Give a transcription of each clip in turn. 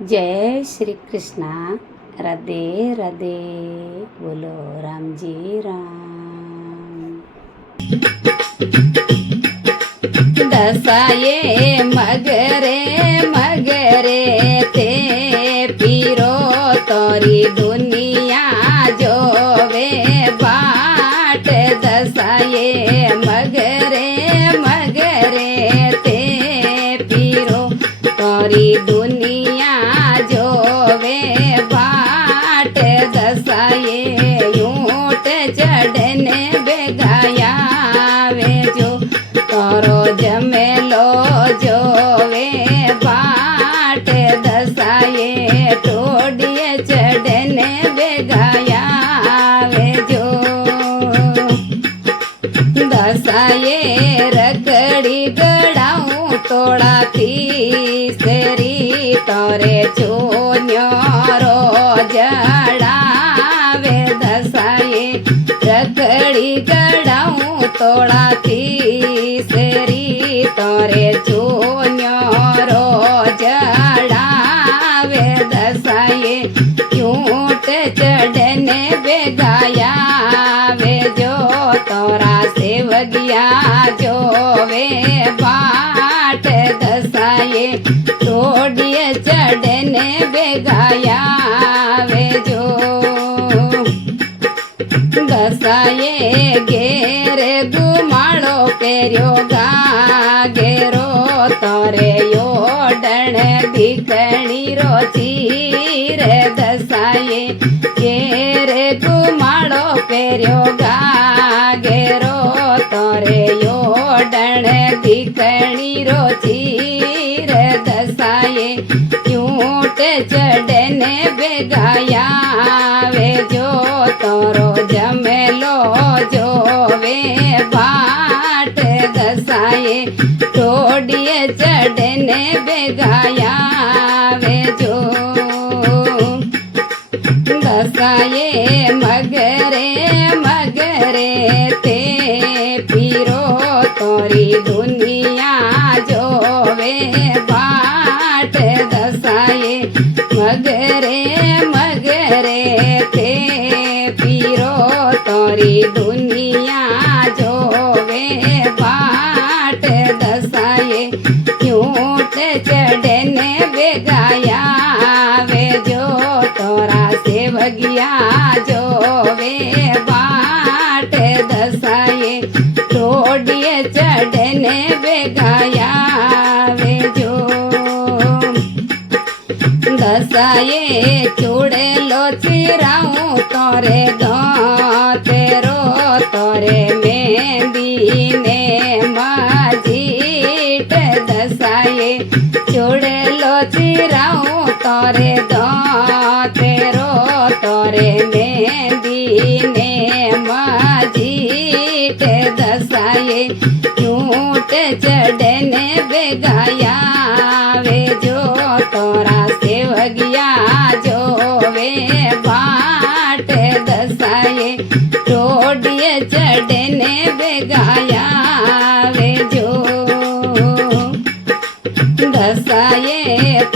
जय श्री कृष्णा। राधे राधे। बोलो राम जी राम। दसाए मगरे मगरे ते पीरो तोरी दुनिया जोवे बाट। दसाए मगरे मगरे ते पीरो तोरी दुनिया जोवे बाट। दसाए ऊँट चढ़ने बेगाया वे जो तोरो जमेलो जोवे बाट। दसाए टोडिए चढ़ने बेगाया वे जो। दसाए रकड़ी गड़ाऊँ तोड़ा तीसरी तोरे चोन्योरो जड़ावे। दसाए रकड़ी गड़ाऊँ तोड़ा तीसरी तोरे चोन्योरो जड़ावे। दसाए ऊँट चढ़ने बेगाया वे जो तोरा सेवगिया जोवे बाट। दसाए टोडिए चढ़ने बेगाया वे जो। दसाए घेरे गुमाड़ो पेर्यो गेरो तोरे योडण दिखणी रो चीर। दसाए घेरे गुमाड़ो पेर्यो गेरो तोरे योडण दिखणी रो चीर। दसाए ऊँट चढ़ने बेगाया वे जो तोरो जमेलो जोवे बाट। दसाए टोडिए चढ़ने बेगाया वे जो। दसाए मगरे मगरे ते पीरो तोरी दुनिया जोवे बाट। दसाए मगरे मगरे ते पीरो तोरी दुनिया जोवे बाट। दसाए ऊँट चढ़ने बेगाया वे जो तोरा सेवगिया जोवे बाट। दसाए टोडिए चढ़ने बेगाया वे जो। दसाए चूड़ेलो चिराऊँ तोरे तेरो तोरे मेहंदी ने मजीट। दसाए चूड़ेलो चिराऊँ तोरे तेरो तोरे मेहंदी ने मजीट। दसाए ऊँट चढ़ने बेगाया वे जो तोरा सेवगिया जोवे बाट। दसाए टोडिए चढ़ने बेगाया वे जो। दसाए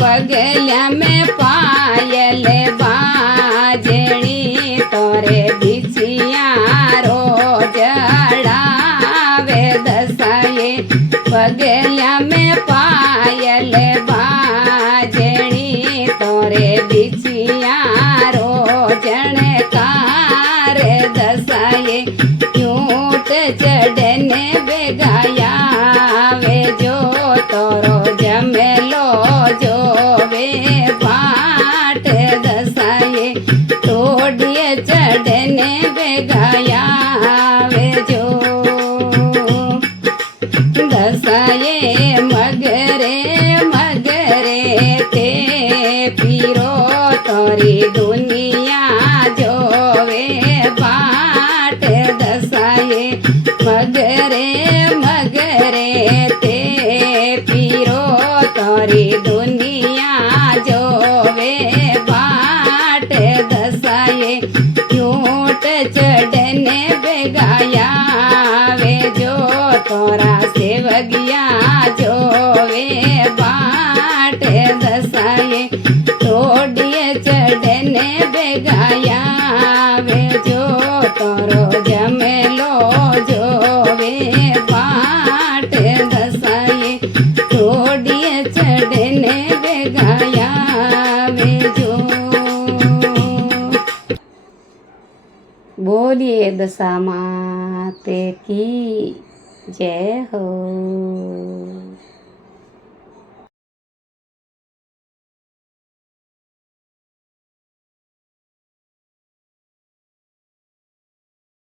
पगल्या में पायल बाजणी तोरे बिछिया रो जड़ावे। दसाए पगल्या में पायल बाजणी तोरे बिछिया रो जणकार। दसाए ऊँट चढ़ने बेगाया वे जो तोरो जमेलो जोवे बाट। बोलिए दशा माते की जय हो।